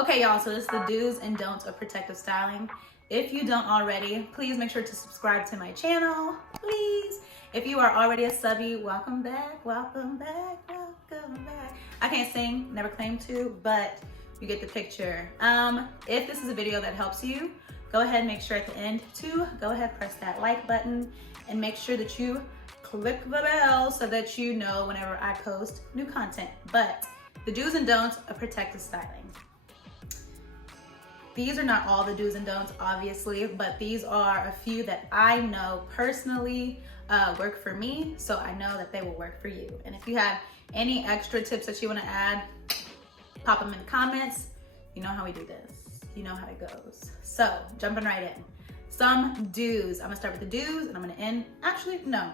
Okay, y'all, so this is the do's and don'ts of protective styling. If you don't already, please make sure to subscribe to my channel, please. If you are already a subby, welcome back, welcome back, welcome back. I can't sing, never claimed to, but you get the picture. If this is a video that helps you, go ahead and make sure at the end to go ahead, press that like button and make sure that you click the bell so that you know whenever I post new content. But the do's and don'ts of protective styling. These are not all the do's and don'ts, obviously, but these are a few that I know personally work for me, so I know that they will work for you. And if you have any extra tips that you want to add, pop them in the comments. You know how we do this. You know how it goes. So, jumping right in. Some do's. I'm going to start with the do's, and I'm going to end, actually, no.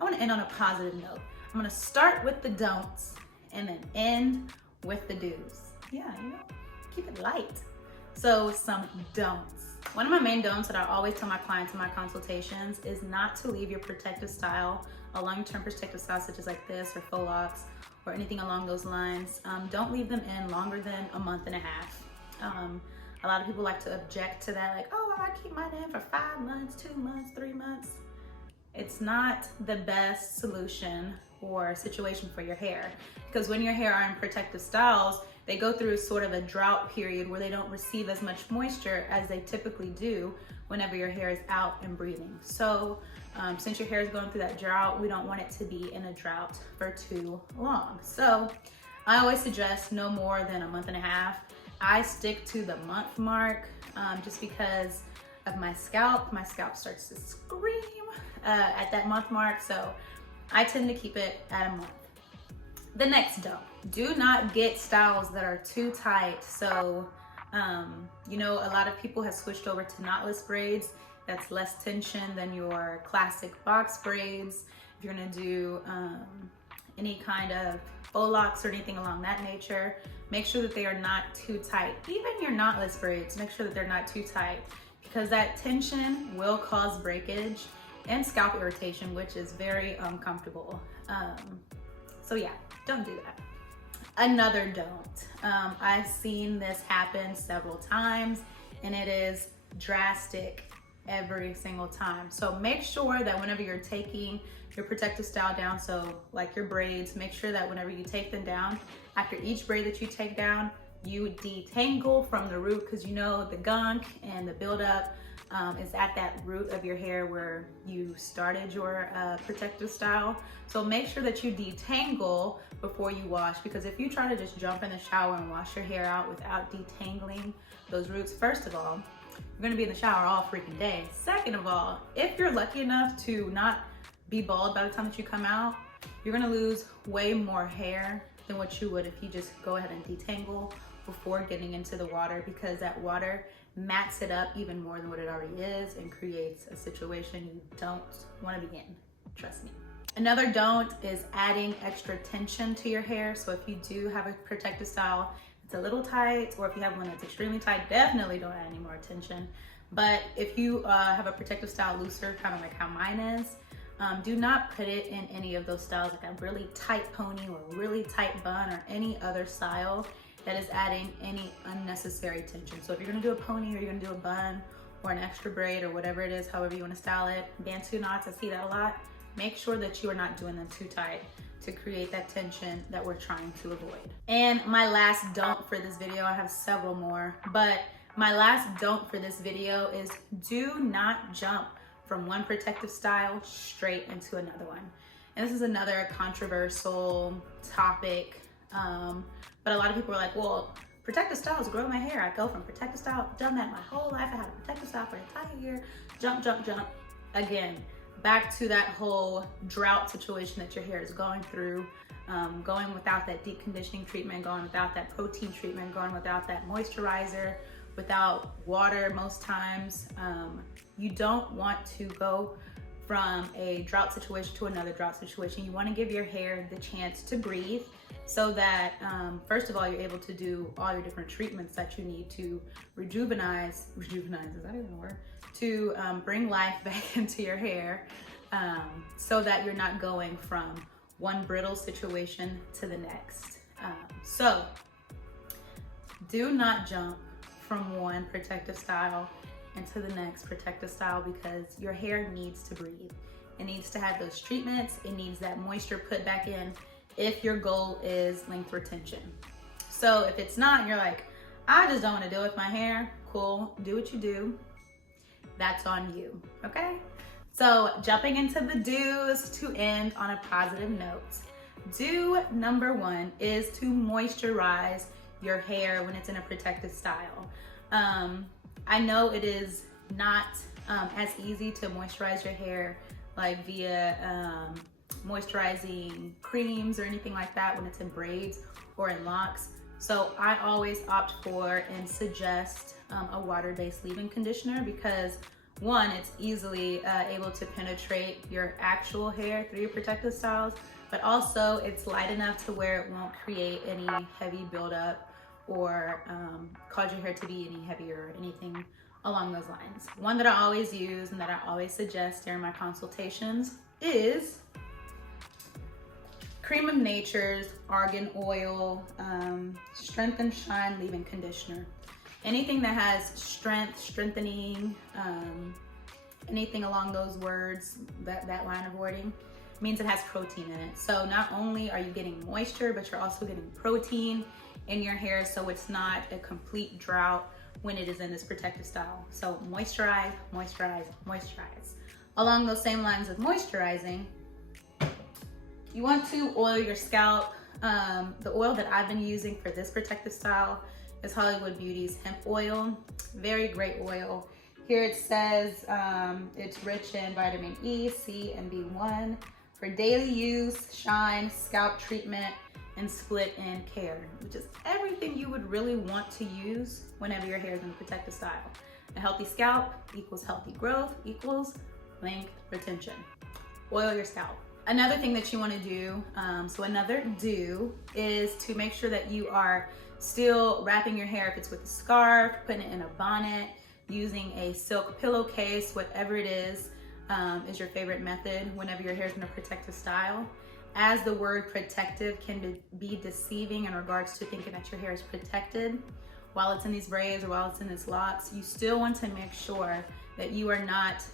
I want to end on a positive note. I'm going to start with the don'ts, and then end with the do's. Yeah, you know, keep it light. So some don'ts. One of my main don'ts that I always tell my clients in my consultations is not to leave your protective style, a long-term protective style such as like this or faux locks or anything along those lines. Don't leave them in longer than a month and a half. A lot of people like to object to that, like, oh, I keep mine in for 5 months, 2 months, 3 months. It's not the best solution or situation for your hair, because when your hair are in protective styles, they go through sort of a drought period where they don't receive as much moisture as they typically do whenever your hair is out and breathing. So since your hair is going through that drought, we don't want it to be in a drought for too long. So I always suggest no more than a month and a half. I stick to the month mark just because of my scalp. My scalp starts to scream at that month mark, so I tend to keep it at a month. The next don't. Do not get styles that are too tight. So, you know, a lot of people have switched over to knotless braids. That's less tension than your classic box braids. If you're gonna do any kind of faux locks or anything along that nature, make sure that they are not too tight. Even your knotless braids, make sure that they're not too tight, because that tension will cause breakage and scalp irritation, which is very uncomfortable. So yeah, don't do that. Another don't. I've seen this happen several times, and it is drastic every single time. So make sure that whenever you're taking your protective style down, so like your braids, make sure that whenever you take them down, after each braid that you take down, you detangle from the root, because you know the gunk and the buildup is at that root of your hair where you started your protective style. So make sure that you detangle before you wash, because if you try to just jump in the shower and wash your hair out without detangling those roots, first of all, you're gonna be in the shower all freaking day. Second of all, if you're lucky enough to not be bald by the time that you come out, you're gonna lose way more hair than what you would if you just go ahead and detangle before getting into the water, because that water mats it up even more than what it already is and creates a situation you don't want to be in. Trust me. Another don't is adding extra tension to your hair. So if you do have a protective style that's a little tight, or if you have one that's extremely tight, definitely don't add any more tension. But if you have a protective style looser, kind of like how mine is, do not put it in any of those styles, like a really tight pony or really tight bun or any other style that is adding any unnecessary tension. So if you're gonna do a pony, or you're gonna do a bun or an extra braid or whatever it is, however you wanna style it, Bantu knots, I see that a lot, make sure that you are not doing them too tight to create that tension that we're trying to avoid. And my last don't for this video, I have several more, but my last don't for this video is do not jump from one protective style straight into another one. And this is another controversial topic, but a lot of people are like, well, protective styles grow my hair. I go from protective style, I've done that my whole life. I had a protective style for an entire year. Jump, jump, jump. Again, back to that whole drought situation that your hair is going through, going without that deep conditioning treatment, going without that protein treatment, going without that moisturizer, without water most times. You don't want to go from a drought situation to another drought situation. You want to give your hair the chance to breathe, so that first of all, you're able to do all your different treatments that you need to rejuvenize, is that even a word? To bring life back into your hair, so that you're not going from one brittle situation to the next. So Do not jump from one protective style into the next protective style because your hair needs to breathe. It needs to have those treatments. It needs that moisture put back in if your goal is length retention. So if it's not, you're like, I just don't want to deal with my hair. Cool, do what you do. That's on you, okay? So jumping into the do's to end on a positive note. Do number 1 is to moisturize your hair when it's in a protective style. I know it is not as easy to moisturize your hair like via moisturizing creams or anything like that when it's in braids or in locks. So I always opt for and suggest a water-based leave-in conditioner because 1, it's easily able to penetrate your actual hair through your protective styles, but also it's light enough to where it won't create any heavy buildup or cause your hair to be any heavier or anything along those lines. One that I always use and that I always suggest during my consultations is Cream of Nature's Argan Oil Strength and Shine Leave-In Conditioner. Anything that has strength, strengthening, anything along those words, that line of wording, means it has protein in it. So not only are you getting moisture, but you're also getting protein in your hair, so it's not a complete drought when it is in this protective style. So moisturize, moisturize, moisturize. Along those same lines of moisturizing, you want to oil your scalp. The oil that I've been using for this protective style is Hollywood Beauty's hemp oil. Very great oil. Here it says it's rich in vitamin E, C, and B1 for daily use, shine, scalp treatment, and split end care, which is everything you would really want to use whenever your hair is in a protective style. A healthy scalp equals healthy growth equals length retention. Oil your scalp. Another thing that you want to do, so another do, is to make sure that you are still wrapping your hair, if it's with a scarf, putting it in a bonnet, using a silk pillowcase, whatever it is your favorite method whenever your hair is in a protective style. As the word protective can be deceiving in regards to thinking that your hair is protected while it's in these braids or while it's in these locks, you still want to make sure that you are not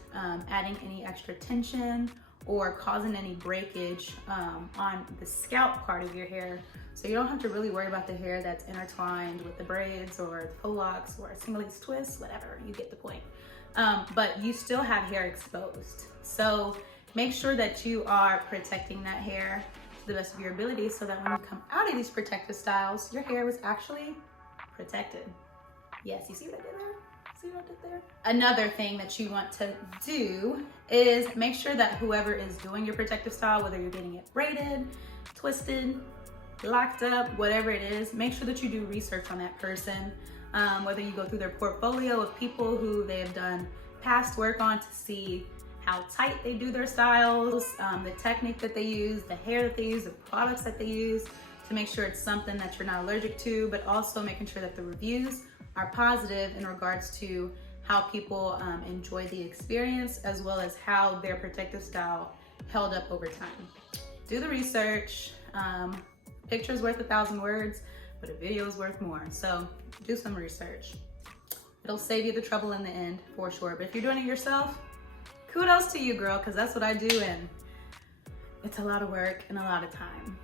adding any extra tension or causing any breakage on the scalp part of your hair. So you don't have to really worry about the hair that's intertwined with the braids or the faux locks or single lace twists, whatever, you get the point. But you still have hair exposed. So make sure that you are protecting that hair to the best of your ability so that when you come out of these protective styles, your hair was actually protected. Yes, you see what I did there? See what I did there? Another thing that you want to do is make sure that whoever is doing your protective style, whether you're getting it braided, twisted, locked up, whatever it is, make sure that you do research on that person. Whether you go through their portfolio of people who they have done past work on to see how tight they do their styles, the technique that they use, the hair that they use, the products that they use, to make sure it's something that you're not allergic to, but also making sure that the reviews are positive in regards to how people enjoy the experience, as well as how their protective style held up over time. Do the research. Picture's worth 1,000 words, but a video is worth more. So do some research. It'll save you the trouble in the end for sure. But if you're doing it yourself, kudos to you, girl, because that's what I do, and it's a lot of work and a lot of time.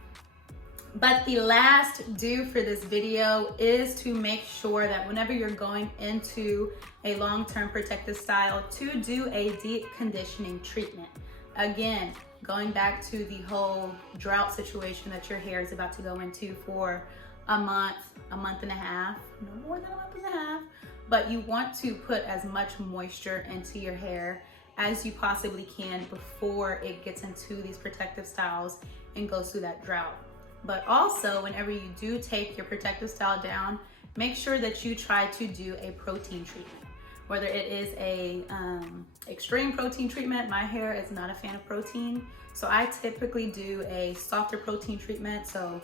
But the last do for this video is to make sure that whenever you're going into a long-term protective style, to do a deep conditioning treatment. Again, going back to the whole drought situation that your hair is about to go into for a month and a half, no more than a month and a half, but you want to put as much moisture into your hair as you possibly can before it gets into these protective styles and goes through that drought. But also, whenever you do take your protective style down, make sure that you try to do a protein treatment. Whether it is a extreme protein treatment, my hair is not a fan of protein, so I typically do a softer protein treatment. So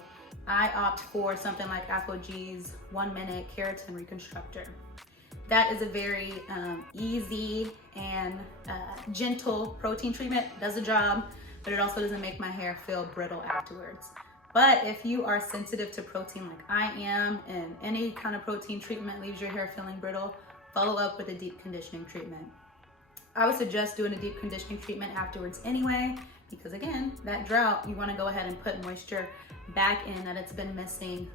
I opt for something like Apog's 1 Minute Keratin Reconstructor. That is a very easy and gentle protein treatment. Does the job, but it also doesn't make my hair feel brittle afterwards. But if you are sensitive to protein like I am, and any kind of protein treatment leaves your hair feeling brittle, follow up with a deep conditioning treatment. I would suggest doing a deep conditioning treatment afterwards anyway, because again, that drought, you want to go ahead and put moisture back in that it's been missing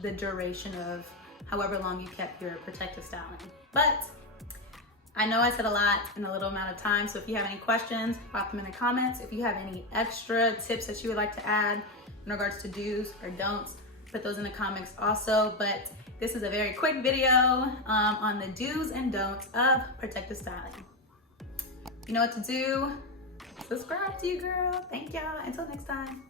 the duration of however long you kept your protective styling. But I know I said a lot in a little amount of time, so if you have any questions, pop them in the comments. If you have any extra tips that you would like to add in regards to do's or don'ts, put those in the comments also. But this is a very quick video on the do's and don'ts of protective styling. You know what to do. Subscribe to you, girl. Thank y'all. Until next time.